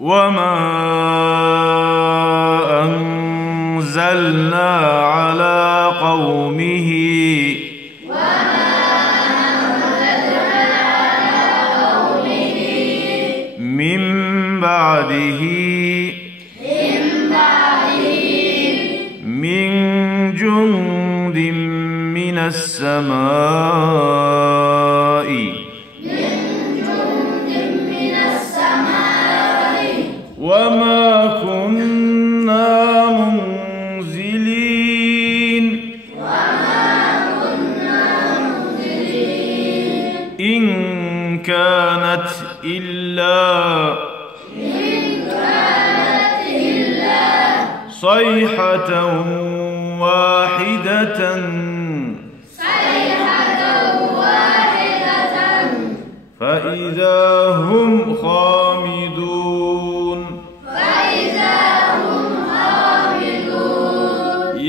وما أنزلنا على قومه من بعده من جند من السماء وما كنا منزلين إن كانت إلا صيحة واحدة فإذا هم خامدون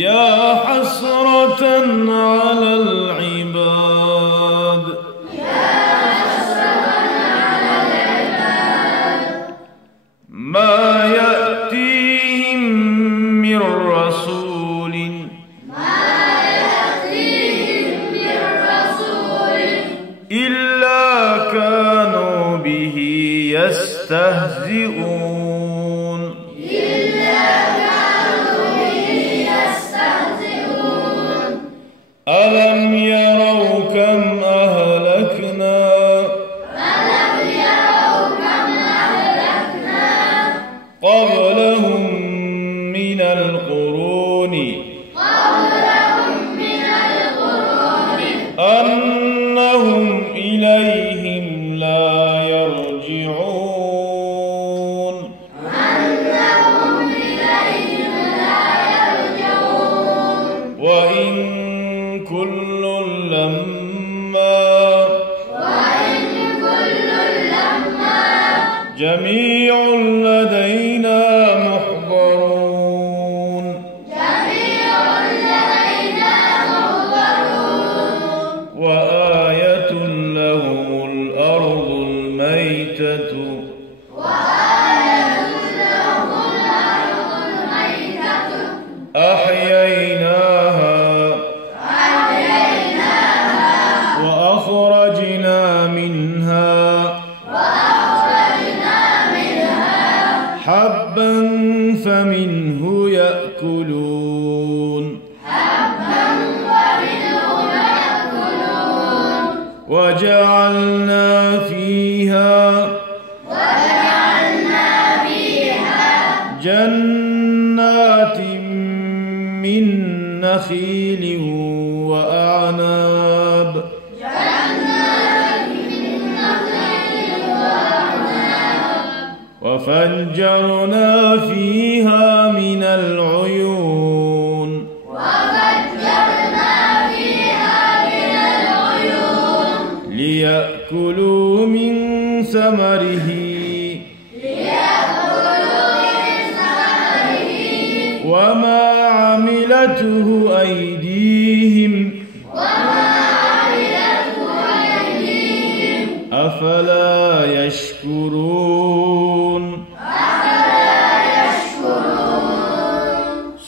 يا حسرة على العباد ما يأتيهم من رسول إلا كانوا به يستهزئون ألم يروا كم أهلكنا قبلهم من القرون أنهم إليهم لا يرجعون وإن كل لما جميع لدينا محضرون وآية لهم الأرض الميتة أحييناها وأخرجنا منها حبا فمنه يأكلون وجعلنا فيها جنات من نخيل وأعناب وفجرنا فيها من العيون ليأكلوا من ثمره وما عملته أيديهم أفلا يشكرون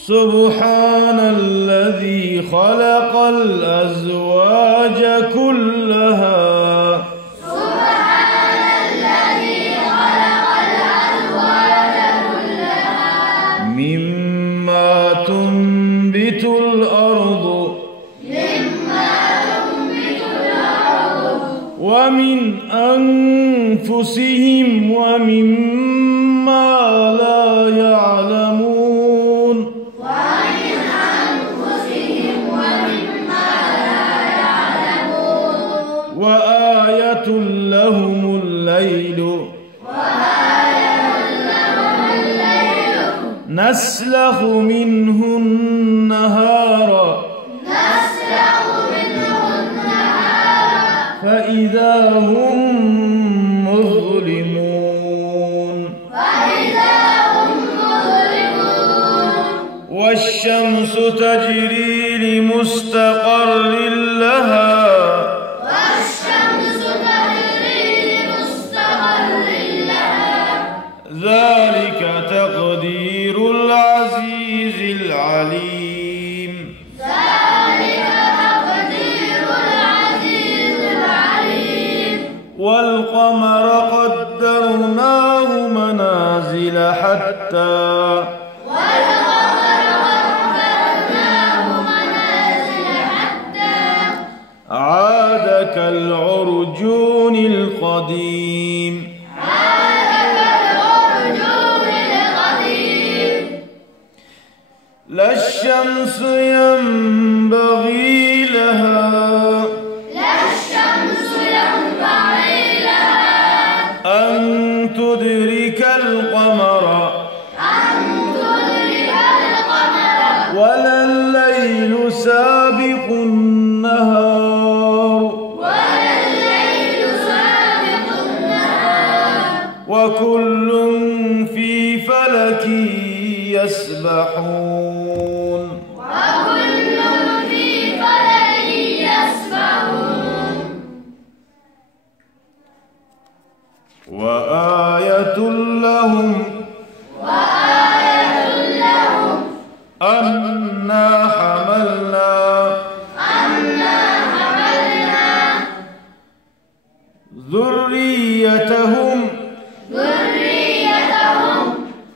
سبحان الذي خلق الأزواج كلها مما تنبت الأرض ومن أنفسهم ومما لا يعلمون وآية لهم الليل نسلخ منه النهار فإذا هم مظلمون والشمس تجري لمستقر لها ذلك تقدير العزيز العليم. والقمر قدرناه منازل حتى عاد كالعرجون القديم. لا الشمس ينبغي لها أن تدرك القمر ولا الليل سابق النهار وكل في فلك يسبحون. وآية لهم أنا حملنا ذريتهم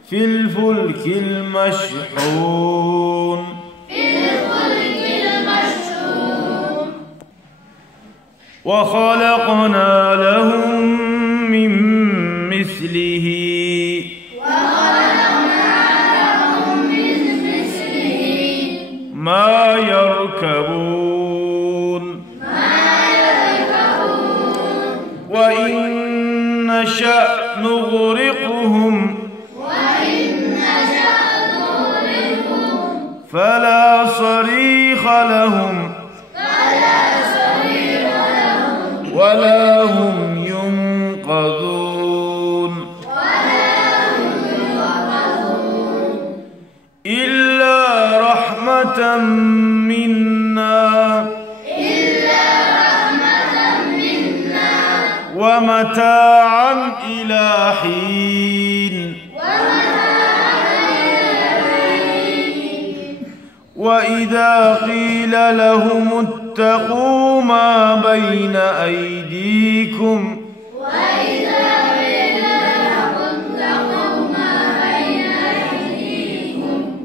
في الفلك المشحون. وخلقنا لهم من مثله ما يركبون وإن نشأ نغرقهم فلا صريخ لهم ولا هم ينقذون إلا رحمة منا ومتاعا إلى حين. وإذا قيل لهم اتقوا ما بين أيديكم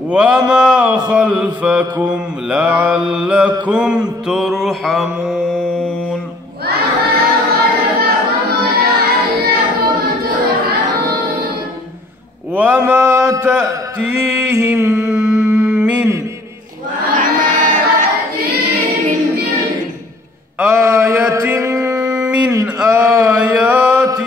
وما خلفكم لعلكم ترحمون. وما تأتيهم من آية من آيات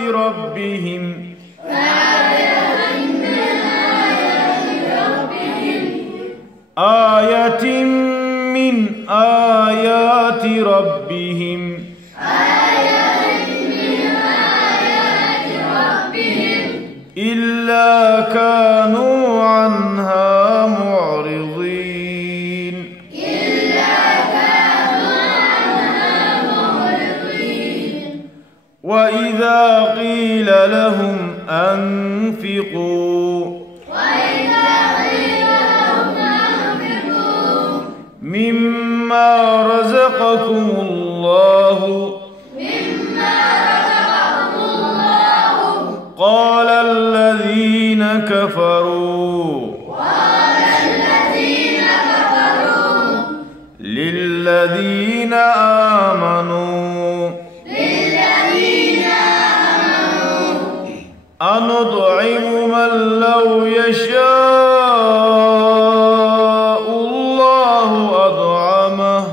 ربهم إلا كانوا عنها معرضين. وإذا قيل لهم أنفقوا مما رزقكم الله قال الذين كفروا للذين آمنوا أنطعم من لو يشاء الله أطعمه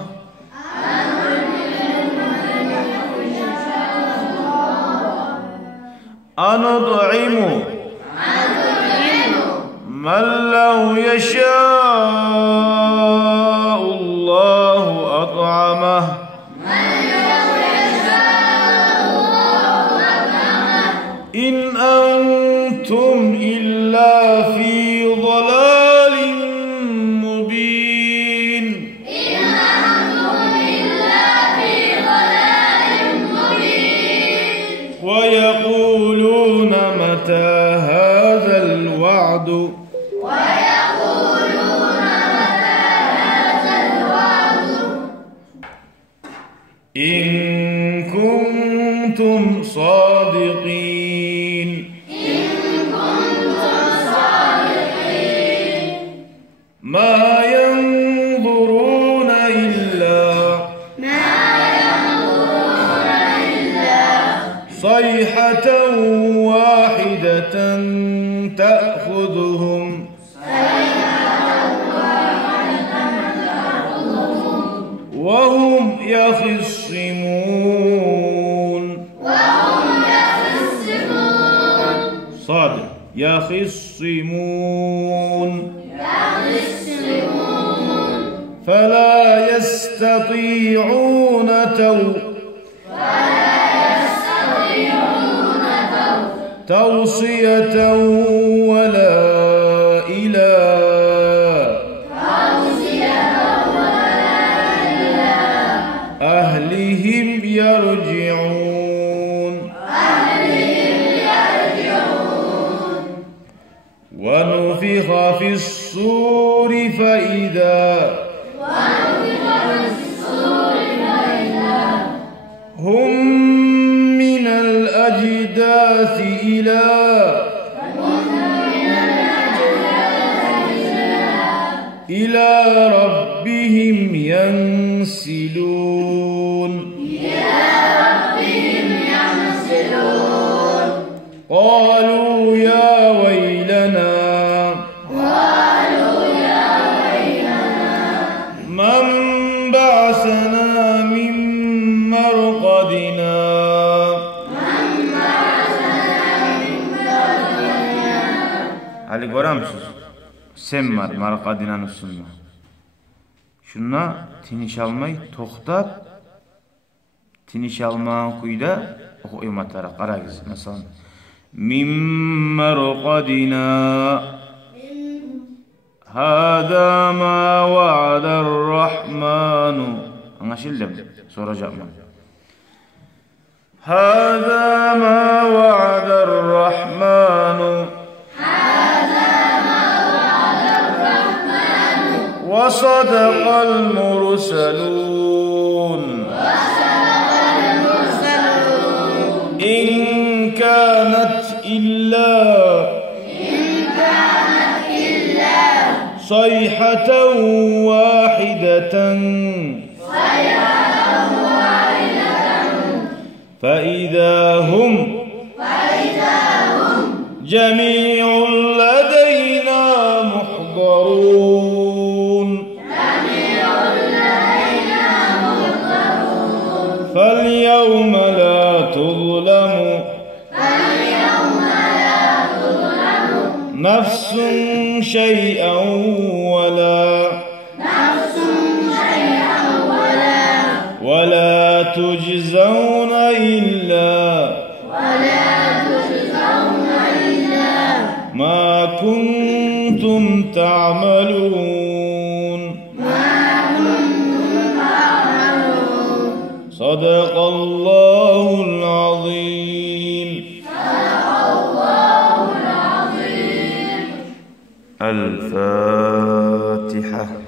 أنطعم من لو يشاء الله أطعمه إن أنتم إلا في ضلال مبين. ويقولون متى هذا الوعد إن كنتم صادقين ما ينظرون إلا صيحة واحدة تأخذهم وهم يخصمون صادق يخصمون فلا يستطيعون توصية ولا إلى أهلهم يرجعون ونفخ في الصور فإذا هم من الأجداث إلى ربهم ينسلون قالوا يا ويلنا من بعثنا من مرقدنا Ali görüyor musunuz? Sen var marqadinanın üstünde. Şuna tiniş almayı toxtab tiniş almağın kuyda okuyamatara qaragız. Mesela min marqadina hada ma va'adar rahmanu. Anlaşıldı mı? Soracağım ben. Hada ma va'adar rahmanu وصدق المرسلون إن كانت إلا صيحة واحدة فإذا هم جميع لدينا محضرون فاليوم لا تظلم نفس شيئا ولا تجزون إلا ما كنتم تعملون صدق الله العظيم. الفاتحة.